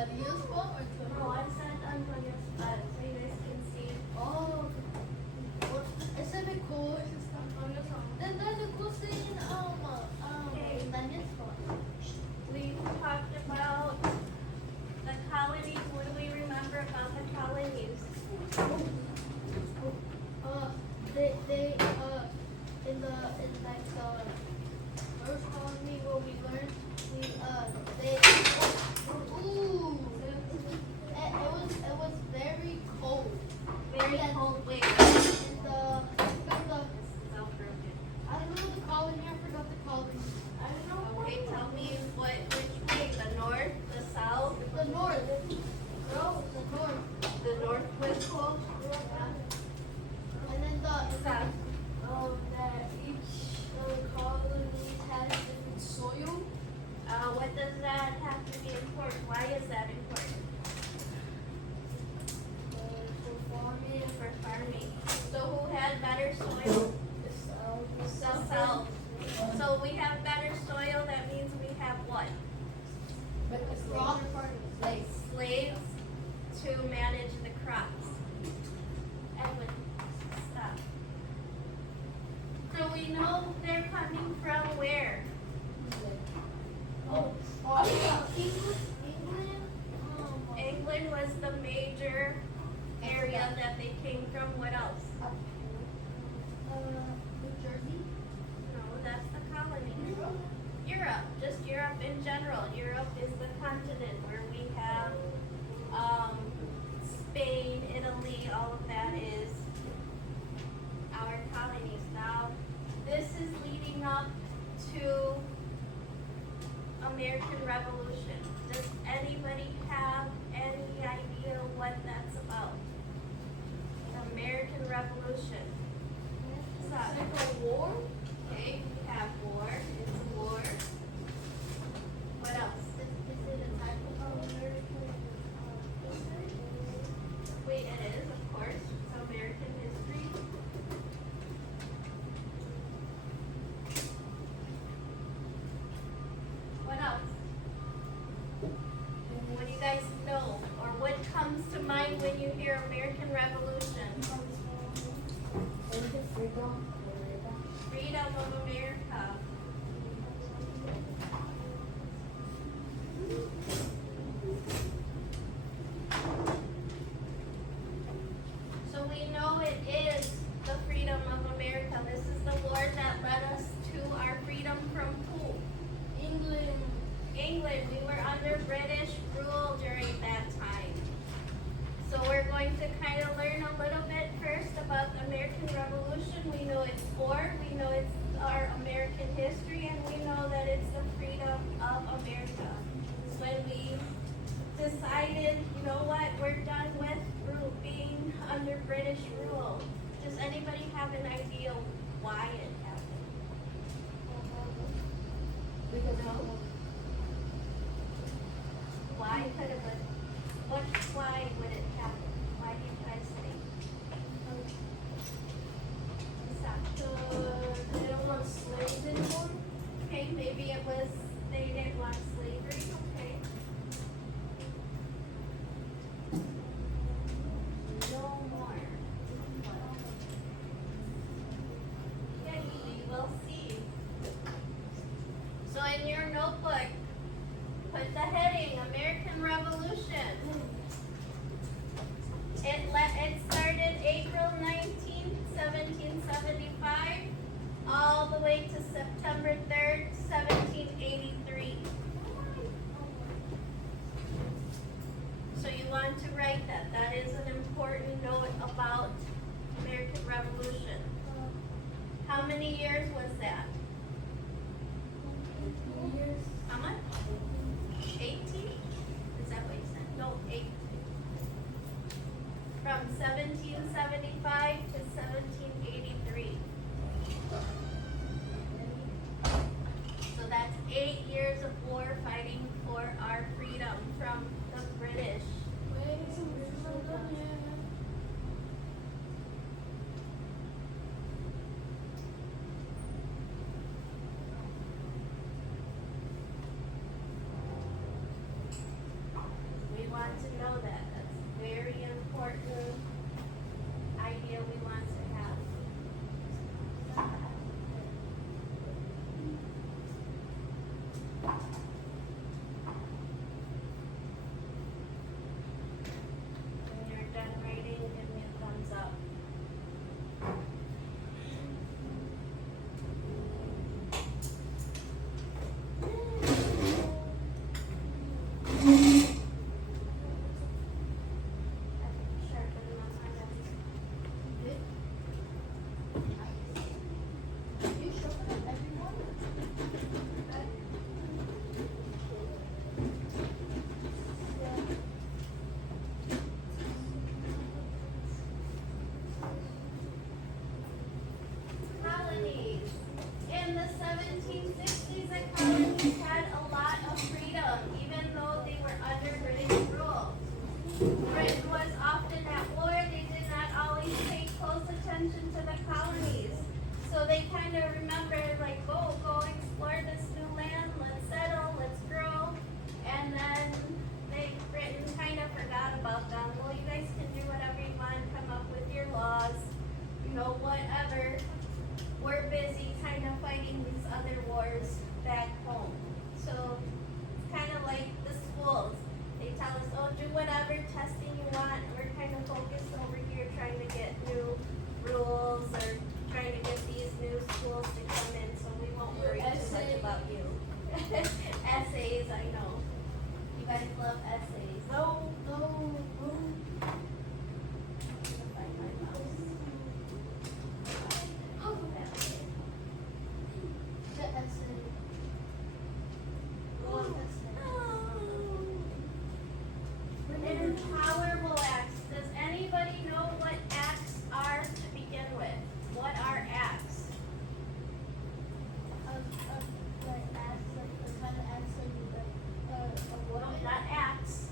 Maria's spot or Tony? No, I said Antonio's spot so you guys can see. Oh, well, it's a bit cool. Then there's a cool thing in Daniel's spot. We talked about the colonies. What do we remember about the colonies? They in like the first colony where we learned it was very cold. Very cold. Wait. I don't know the colony. I forgot the colony. I don't know. Okay, tell me which way? The north, the south, The north. No, the north. the north was cold. And then the South. that each colony has different soil. What does that have to be important? Why is that important? For farming. For farming. So who had better soil? The south. So we have better soil. That means we have what? Slaves to manage the crops. Edwin, stop. So we know they're coming from where? England. England was the major area that they came from. What else? New Jersey. No, that's the colony. Europe, just Europe in general. Europe is the continent where we have Spain, Italy, all of that is our colonies. Now, this is leading up to American Revolution. Does anybody have any idea what that's about? The American Revolution. It's like a war. Okay, we have war. It's a war. What else? Is it a type of American history? Wait, it is, of course. It's American history. What else? What do you guys know? Or what comes to mind when you hear American Revolution? Freedom of America. So we know it is the freedom of America. This is the war that led us to our freedom from who? England. England. We were under British rule during that time. So we're going to kind of learn a little bit first about the American Revolution. We know it's war, we know it's our American history, and we know that it's the freedom of America. It's when we decided, you know what, we're done with being under British rule. Does anybody have an idea why it happened? Why could it have, why would it happen? Why do you guys think? They don't want slaves anymore. Okay, maybe it was they didn't want slavery. Okay. No more. Okay, we will see. So in your notebook, put the heading American Revolution. It started April 19th, 1775, all the way to September 3rd, 1783. So you want to write that. That is an important note about American Revolution. How many years was that? How much? 18? Is that what you said? No, 8. From 1775 to 1783. So that's 8 years of war fighting for our freedom from the British. Britain was often at war, they did not always pay close attention to the colonies. So they kind of remembered, like, oh, go explore this new land, let's settle, let's grow. And then Britain kind of forgot about them. Well, you guys can do whatever you want, come up with your laws, you know, whatever. We're busy kind of fighting these other wars back home. So it's kind of like the schools. They tell us, oh, do whatever testing you want. We're kind of focused over here trying to get new rules or trying to get these new schools to come in, so we won't worry too much about you. Essays, I know. You guys love essays. No. Find my mouse. Oh, the essay. Long essay. Intolerable acts. Does anybody know what acts are to begin with? What are acts? Like acts, like the kind of acts that you like, a No, woman. not acts.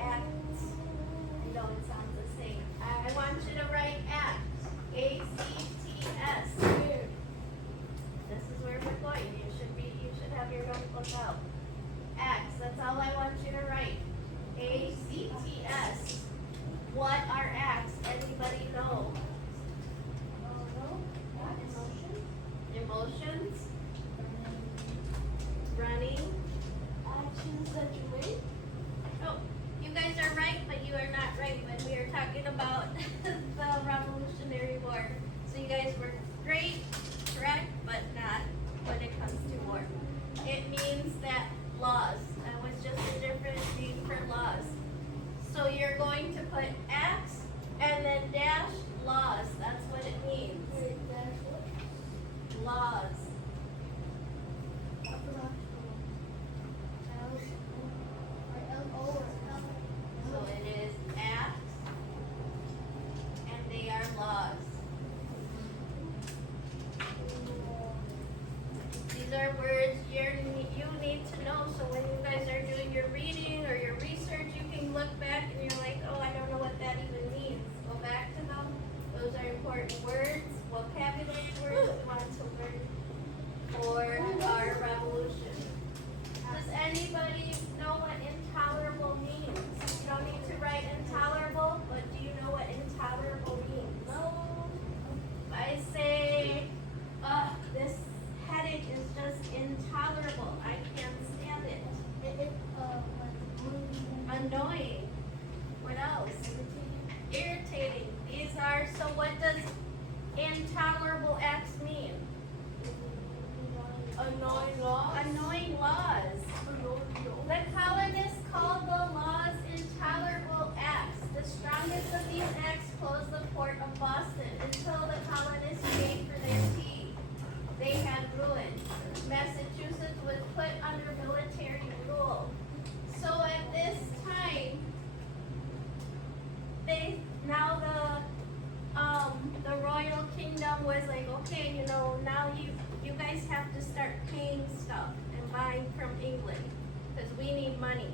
Acts. I know it sounds the same. I want you to write acts. A-C-T-S. This is where we're going. You should have your notebook out. Acts. That's all I want you to write. A-C-T-S. What are acts? Anybody know? Emotions. Running. Actions that you make. Oh, you guys are right, but you are not right when we are talking about the Revolutionary War. So you guys were great, correct, but not when it comes to war. It means that laws. That was just a different name for laws. So you're going to put acts and then dash laws. That's what it means. Wait, that's what? Laws. So it is acts and they are laws. These are words you need to know, so when you guys are doing your reading or your research, you can look back and you're like, oh, I don't know what that even means. Go back to them. Those are important words, vocabulary words we want to learn for our revolution. Does anybody know what intolerable means? You don't need to write intolerable, but do you know what intolerable means? No. I say, this headache is just intolerable. I can't stand it. Annoying. What else? Irritating. These are, so what does intolerable acts mean? Annoying laws. Annoying laws. The colonists called the laws intolerable acts. The strongest of these acts closed the port of Boston until the colonists paid for their tea. They had ruined. Massachusetts was put under military rule. So at this time, the royal kingdom was like, okay, you know, now you guys have to start paying stuff and buying from England because we need money.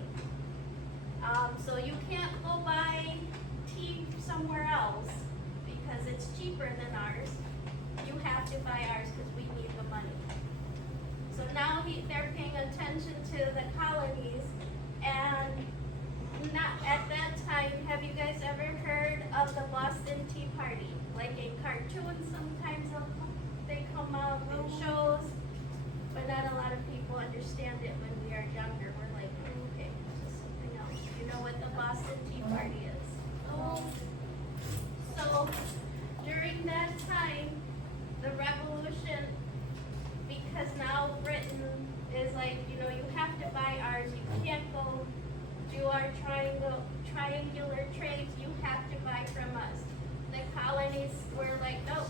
So you can't go buy tea somewhere else because it's cheaper than ours. You have to buy ours because we need the money. So now they're paying attention to the colonies, and not at that time, have you guys ever heard of the Boston Tea Party? Like in cartoons, sometimes they come out in shows, but not a lot of people understand it when we are younger. We're like, okay, it's just something else. You know what the Boston Tea Party is? So during that time, the revolution, because now Britain is like, you know, you have to buy ours. You can't go do our triangular trades. You have to buy from us. The colonies were like, no,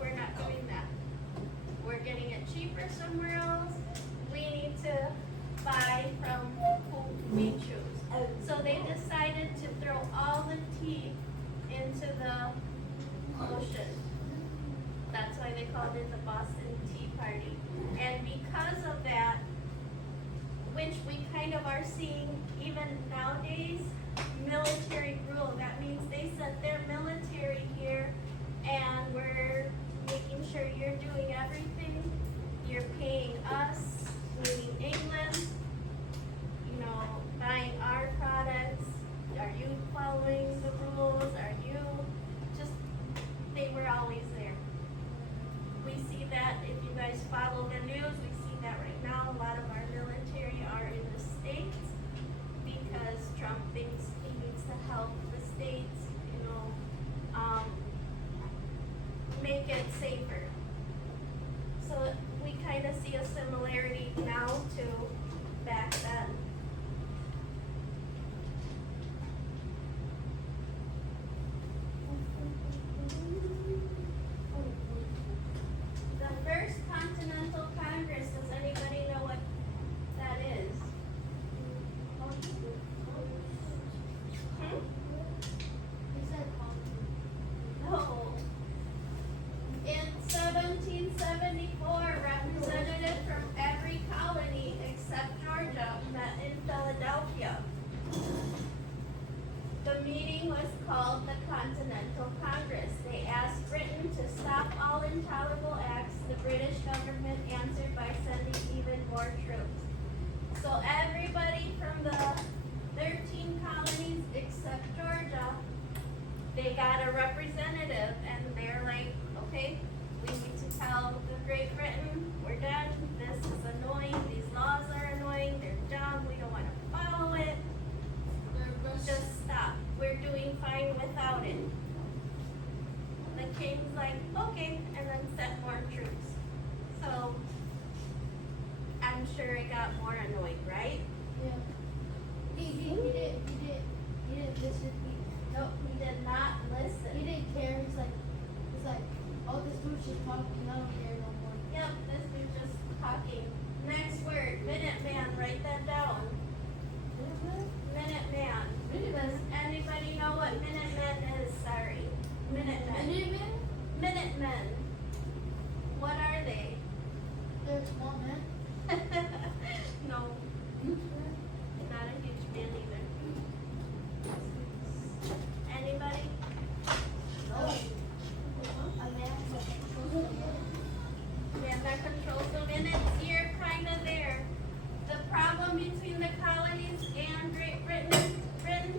we're not doing that. We're getting it cheaper somewhere else. We need to buy from who we choose. So they decided to throw all the tea into the ocean. That's why they called it the Boston Tea Party. And because of that, which we kind of are seeing even nowadays, military was called the Continental Congress. They asked Britain to stop all intolerable acts. The British government answered by sending even more troops. So everybody from the 13 colonies except Georgia, they got a representative, and they're like, okay, we need to tell the Great Britain, we're done, this is annoying, these laws are annoying, they're dumb, we don't wanna follow it, just stop, we're doing fine without it. The king's like, okay, and then sent more troops. So, I'm sure it got more annoying, right? Yeah. He didn't listen. Nope, he did not He listen. didn't care. He's like, oh, this dude's just talking. I don't care no more. Yep, this dude just talking. Next word, Minuteman, write that down. Minuteman. Does anybody know what Minutemen is? Sorry. Minutemen. Minutemen? Minutemen. What are they? They're small men. No, not a huge man either. Anybody? No. A man. Man that controls the minutes, you're kinda there. The problem between the colonies and Great Britain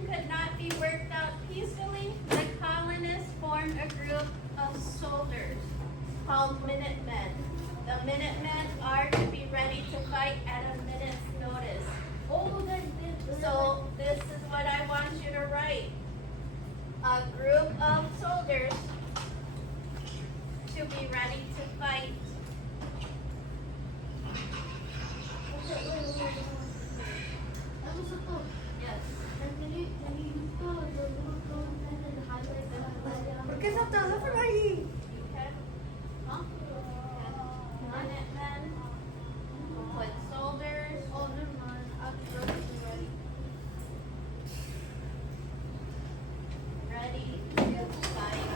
could not be worked out peacefully. The colonists formed a group of soldiers called Minutemen. The Minutemen are to be ready to fight at a minute's notice. Oh, So this is what I want you to write. A group of soldiers to be ready to fight. That was a cool. Yes. And then you use the little cone pen and highlight the ¿Por qué se te hace por ahí? Okay. Huh? Minutemen. Put soldiers. Oh, never mind. I'll be ready. Ready to fight.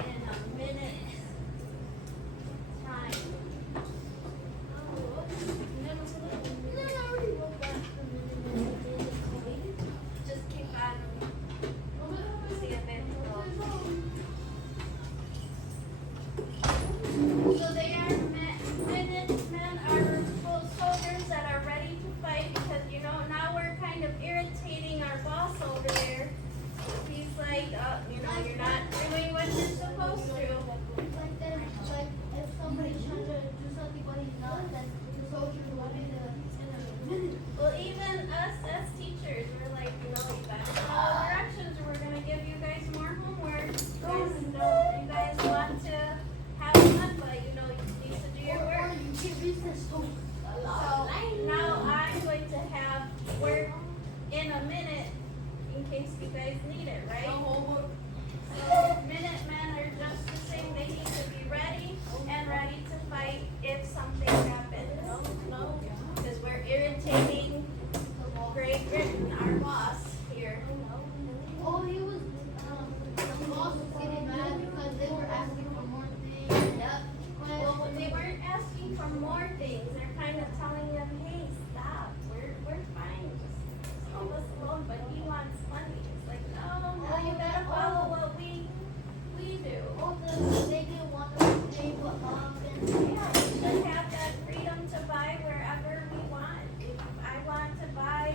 In a minute. Time. Just keep on. See if it goes. So they are Minutemen are soldiers that are ready to fight because now we're kind of irritating our boss over there. He's like, you're not doing what you're supposed to. Like then, like if somebody's trying to do something but he's not, then the soldier will be the minute. Well, even us as teachers, we're like, you gotta follow directions or we're gonna give you guys more homework. You guys want to have fun, but you need to do your Or work. you get recess too. So now I'm going to have work in a minute in case you guys need it, right? So Minutemen are just the same. They need to be ready and ready to fight if something happens. Because we're irritating Great Britain, our boss here. Oh, he was, the boss was getting mad because they were asking for more things. Yep. Well, they weren't asking for more things. They're kind of telling them, hey, stop. We're fine. Just leave us alone. But he wants money. It's like, no, you gotta follow what we do. Oh, they didn't want us to pay, but Yeah, we should have that freedom to buy wherever we want. If I want to buy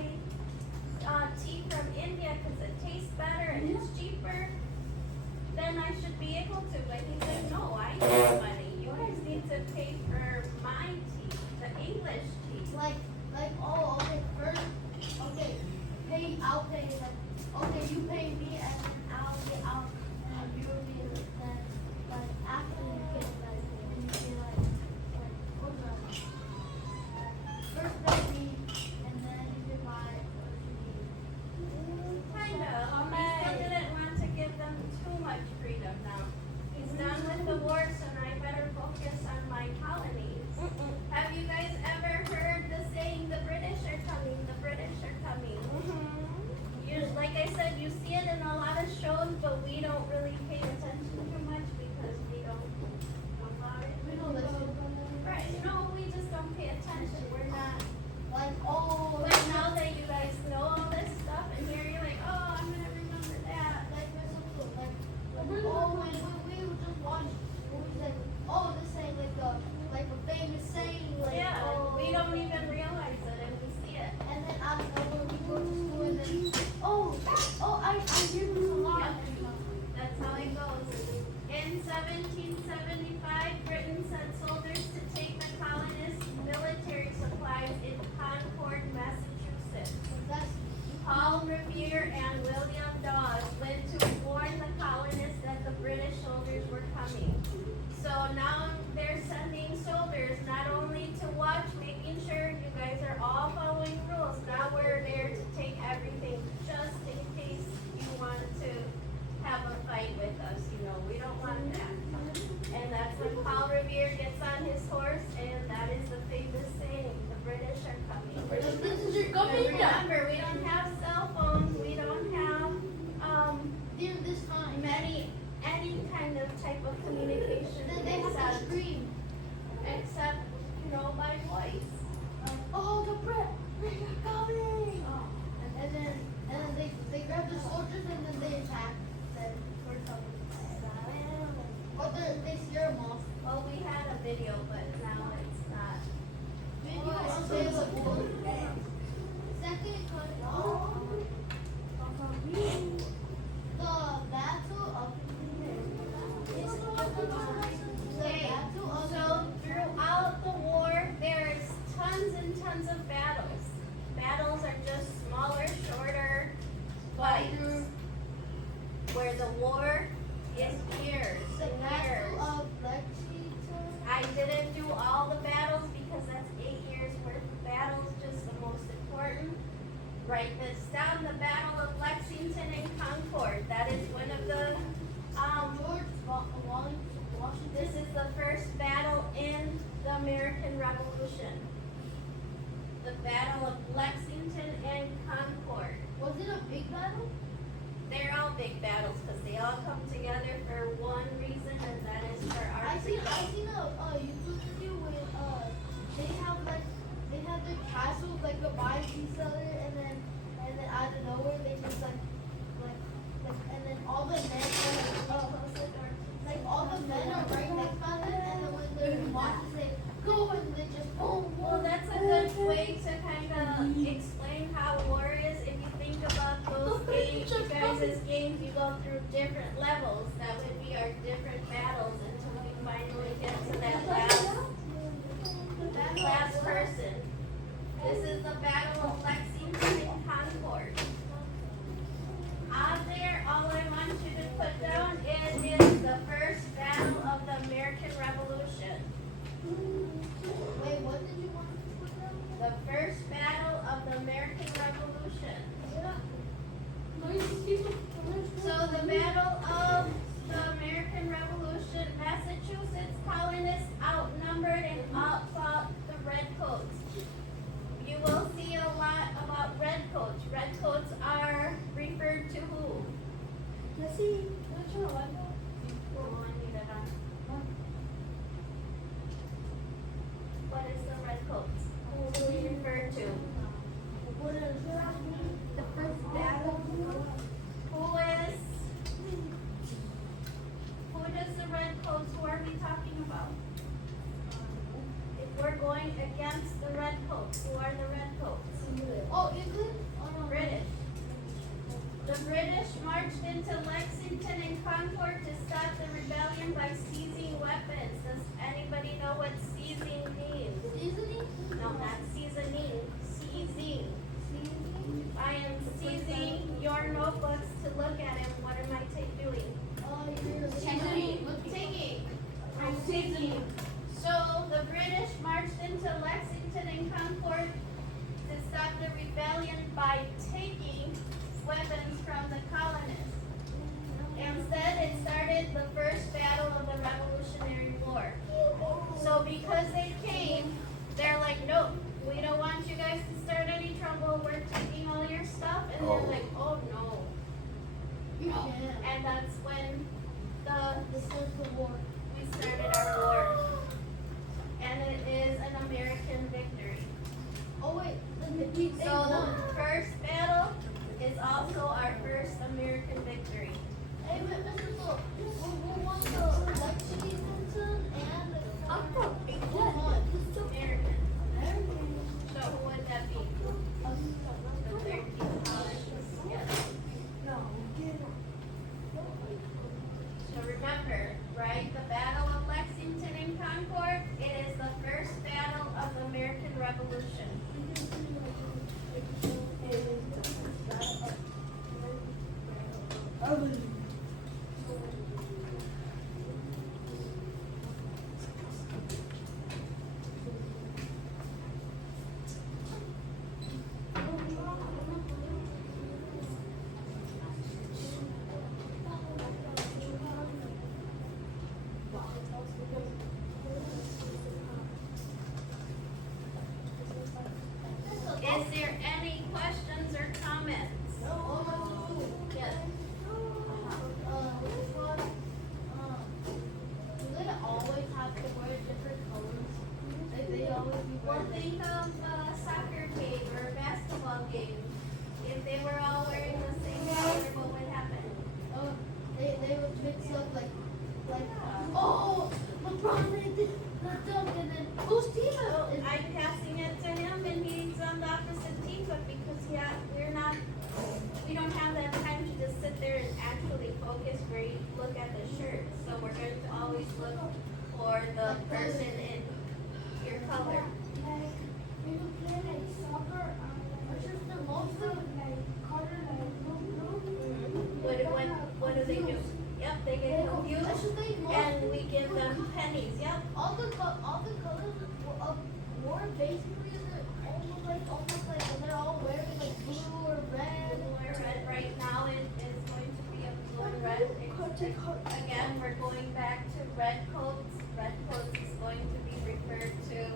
tea from India because it tastes better and it's cheaper, then I should be able to. But he's like, no, I need money. You guys need to pay for my tea, the English tea. oh, okay, first, okay, I'll pay, okay, you pay me and then and you'll be, then, after you get, and you get, what's that? First pay me, and then you can buy what you need. Kind of. He still didn't want to give them too much freedom now. He's done with the war, so now I better focus on my colonies. Have you guys ever heard the saying, the British are coming, the British are coming? Like I said, you see it in a lot of shows, but we don't really pay attention too much because we don't know about it. We know that. Right, no, we just don't pay attention. We're not. Like, oh, But now even realize it, and we see it. And then out of nowhere we go to school and then, I hear this a lot. That's how it goes. In 1775, Britain sent soldiers to take the colonists' military supplies in Concord, Massachusetts. That's Paul Revere and William Dawes went to warn the colonists that the British soldiers were coming. So now they're sending soldiers not only to watch, making sure you guys are all following rules. Now we're there to take everything just in case you want to have a fight with us. We don't want that. And that's when Paul Revere gets on his horse, and that is the famous saying, the British are coming. this is your And remember, we don't have cell phones, we don't have Dude, this time. any kind of type of communication Then they have to except, scream. except by voice. Oh, the Brit, they're coming. And then they grab the soldiers and then they attack. Then we're coming. Or they scare them off. Well, we had a video, but now it's not. Video available. Second the battle of Okay, so throughout the war, there's tons and tons of battles. Battles are just smaller, shorter fights. Where the war is years the and years. battle of Lexington. I didn't do all the battles because that's 8 years worth of battles, just the most important. Write this down, the Battle of Lexington and Concord. That is one of the, Washington. this is the first battle in the American Revolution. The Battle of Lexington and Concord. Was it a big battle? They're all big battles because they all come together for one reason, and that is for our I seen freedom. a YouTube video where they have their castles like goodbye to each other and then out of nowhere they just like and then all the men are like all the men are right next to them and then when they're watching they go and they just boom. Well, that's a good way to kind of explain how war is. If you think about those games, you guys' games, you go through different levels. That would be our different battles until we finally get to that last person. This is the Battle of Lexington and Concord. On there, all I want you to put down is the first battle of the American Revolution. Wait, what did you want to put down? The first battle of the American Revolution. So the battle of the American Revolution, Massachusetts colonists outnumbered and outfought the redcoats. You will see a lot about redcoats. Redcoats are referred to who? Let's see. What is the redcoats? Who do we refer to? What is the first battle? Who does the redcoats, who are we talking about? If we're going against the redcoats, who are the redcoats? Oh, England? British. The British marched into Lexington and Concord to stop the rebellion by seizing weapons. Does anybody know what seizing means? Seasoning? No, not seasoning, seizing. I am seizing your notebooks to look at it. What am I doing? You're Taking. I'm taking. So the British marched into Lexington and Concord to stop the rebellion by taking weapons from the colonists. Instead, it started the first battle of the Revolutionary War. So because they came, they're like, nope, we don't want you guys to start any trouble. We're taking all your stuff. And they're like, oh no. And that's when we started our war. And it is an American victory. Oh wait, So the first battle is also our first American victory. Hey, Mr. Phil, we want the Lexington and American. Is there any questions or comments? Yes. Which one? Do they always have to wear different colors? Like they always be Well, wearing. think of a soccer game or a basketball game. If they were all wearing the same color, what would happen? They would mix up like oh LeBron made the dunk and then whose team So is I'm passing it to him and he's on the opposite team, but because we don't have that time to just sit there and actually focus where you look at the shirt. So we're going to always look for the person in your color. What do they do? Yep, they get confused and we give them pennies. Yep. All the colors of war basically are almost like they're all wearing like blue or red. Blue or red. Right now it is going to be a blue and red. Again, we're going back to red coats. Red coats is going to be referred to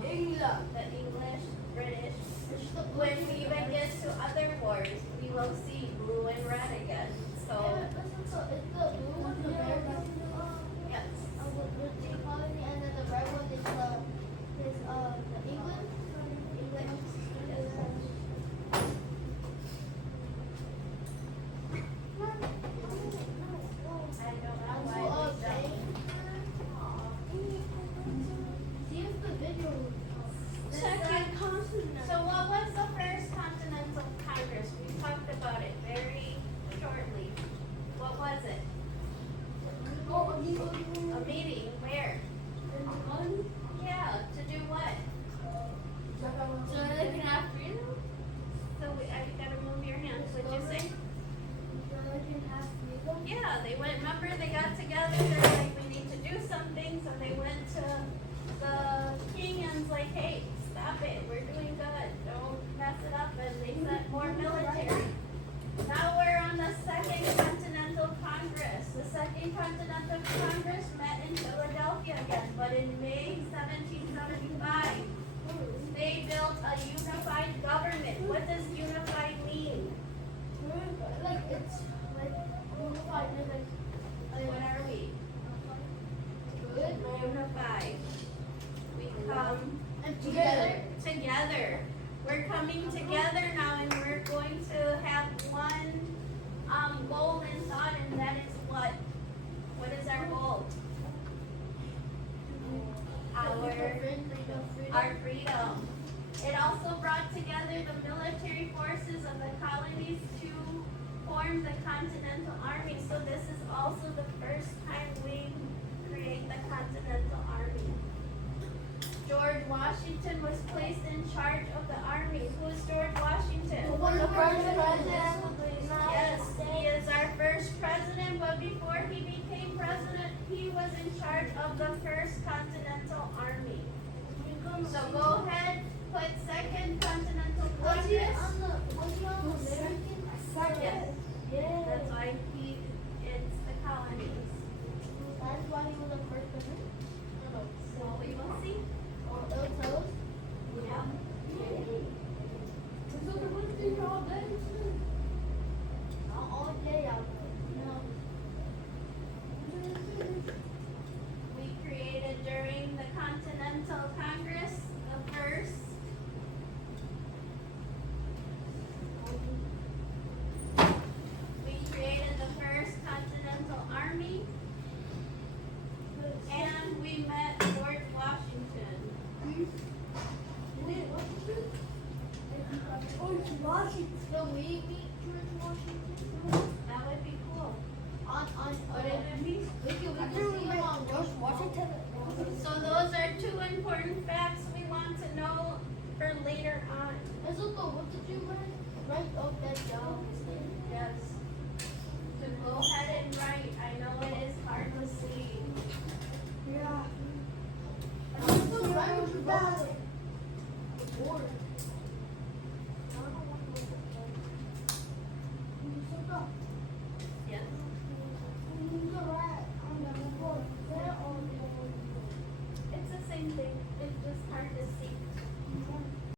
the English, British. When we even get to other wars, we will see blue and red again. So It's the blue one, the red one, yes. British colony, and then the red one is the England. I don't know why we don't. See if the video. So what was the first Continental Congress? We talked about it very shortly. What was it? A meeting where? Yeah, to do what? So they can have freedom. So I gotta move your hands. What'd you say? So they can have freedom. Yeah, they went, remember they got together, they're like, we need to do something, so they went to the king and was like, hey, stop it, we're doing good, don't mess it up, and they sent more military. Now we're on the Second Continental Congress. The Second Continental Congress met in Philadelphia again, but in May 1775, they built a unified government. What does unified mean? Like it's like unified, What are we? good. Unified. We come And together. together. We're coming together now and we're going to have one goal in thought, and that is what? What is our goal? Our freedom. It also brought together the military forces of the colonies to form the Continental Army. So this is also the first time we create the Continental Army. George Washington was placed in charge of the army. Who is George Washington? The first president. Yes, he is our first president, but before he became president, he was in charge of the first Continental Army. So go ahead, put Second Continental Was he Congress. on the American? Yes, Yeah. that's why it's the colonies. That's why he was the first president. So we will see. Or those. Yeah. Not all day out We created during the Continental Congress the first Continental Army, and we met George Washington. So we meet George Washington. That would be cool. Would it be? We can see him on George Washington. So those are two important facts we want to know for later on. What did you write of that job? Yes. So go ahead and write. I know it is hard to see. Yeah. I'm so glad you got it. Bored.